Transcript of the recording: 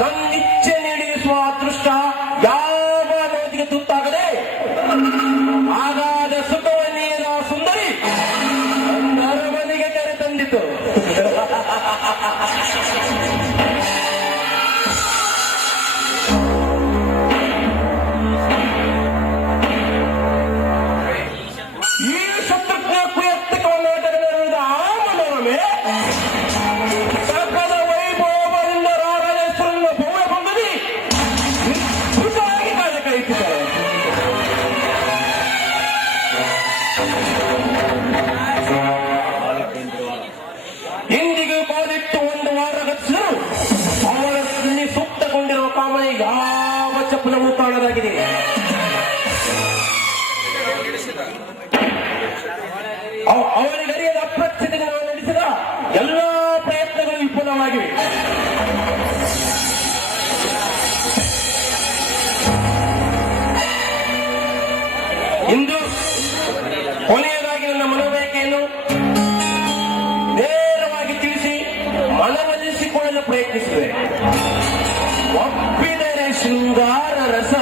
ನನ್ನಿಚ್ಛೆ ನೀಡಿಸುವ ಅದೃಷ್ಟ ಯಾವ ವೇದಿಕೆ ತುತ್ತಾಗದೆ ಆಗಾದ ಸುಖವನ್ನೇ ಸುಂದರಿ ನರವನಿಗೆ ಕರೆ ತಂದಿತು. ಚುನಾವಣೆ ಯಾವ ಚಪ್ಪಲವೂ ಕಾಣದಾಗಿದೆ ಅವರಿಗರಿಯದ ಅಪ್ರಕ್ಷತೆಗೆ ನಾವು ನಡೆಸಿದ ಎಲ್ಲ ಪ್ರಯತ್ನಗಳು ವಿಫಲವಾಗಿವೆ. ಇಂದು ಕೊನೆಯ ಶೃಂಗಾರ ರಸ